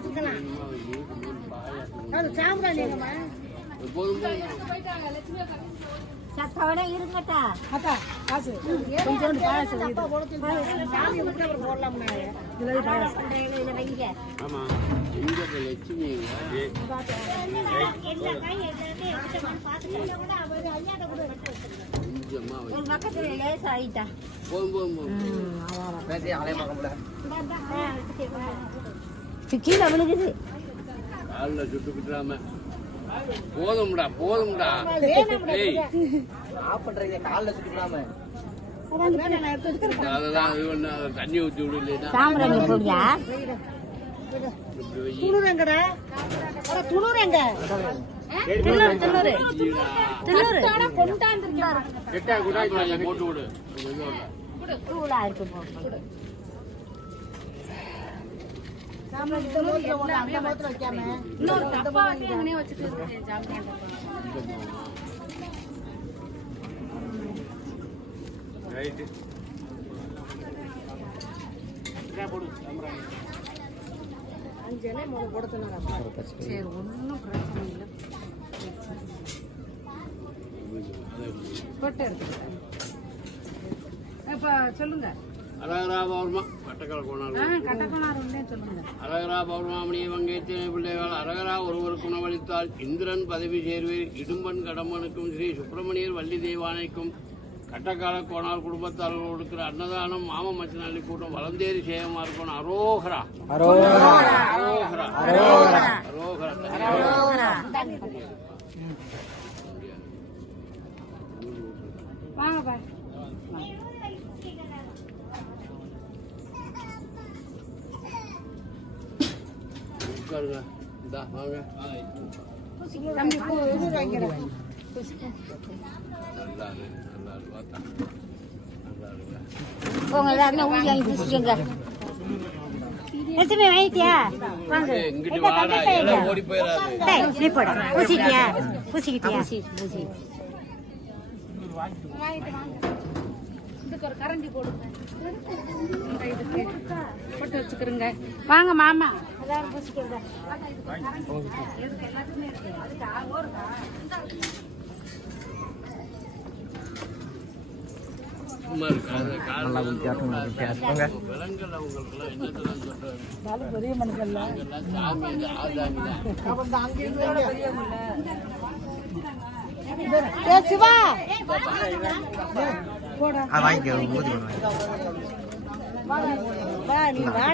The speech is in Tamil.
வச்சுக்கலாம் அது சாம்பிராணி எங்கம்மா சத்தோட இருங்கட்டா அக்கா காசு. கொஞ்சோண்டு பாயாசம் சாமி அப்புறம் போடலாம்னா இதுல பாயாசம் வைங்க. லட்சுமி ஆயிட்டா. போதும் போதும் போதும் கீழே விழுகுது. காலில் சுட்டு விட்டுறாம. போதும்டா போதும்டா. ஏய். வச்சுக்கிறேன் அதெல்லாம் இது தண்ணி ஊற்றி விடு போடியா தின்னூறு தின்னூறு கெட்டா கூட இதை போட்டு விடு. இருக்கு இன்னொரு டப்பா வச்சுட்டு இருக்கேன். அஞ்சனே மூணு போட சொன்னாங்க சரி ஒன்றும் பிரச்சனை இல்லை. போட்டு எடுத்துக்கிறேன் இப்போ சொல்லுங்க. அழகரா பௌர்மா கட்டக்கலை கோணால் ஆ கட்டக்கோணார் சொல்லுங்க. அழகரா பௌர்மாமணியை வங்கேத்தினை பிள்ளைகள் அழகரா ஒருவருக்கு உணவளித்தால் இந்திரன் பதவி சேர்வீர் இடும்பன் கடம்பனுக்கும் ஸ்ரீ சுப்பிரமணியர் வள்ளி தெய்வானைக்கும் கட்டக்கால கோணால் குடும்பத்தார்கள் கொடுக்கிற அன்னதானம் மாம மச்சனாளி கூட்டம் வளந்தேரி சேகமா இருக்கணும் அரோகரா. அரோகரா. அரோகரா. வாங்க உட்காருங்க. இந்தா வாங்க. போங்க எல்லாருமே பூசிக்கோங்க லட்சுமி வாங்கிட்டியா? நீ போட. பூசிட்டியா? பூசிக்கிட்டியா? பூசி கரண்டி போடுங்க. போட்டு வச்சுக்கிறேங்க வாங்க மாமா. எல்லாரும் பூசிக்கோங்க சும்மா இருக்காது காலைல விலங்குகள் அவங்களுக்கெல்லாம் என்னத்துல சொல்றாரு பெரிய மனுஷன் நாங்கெல்லாம் சாமி இது ஆசாமி தான். அப்ப இந்த அங்க இருந்து ஏ சிவா! போடா. வாங்கிக்க ஊதி வா நீ வாடா.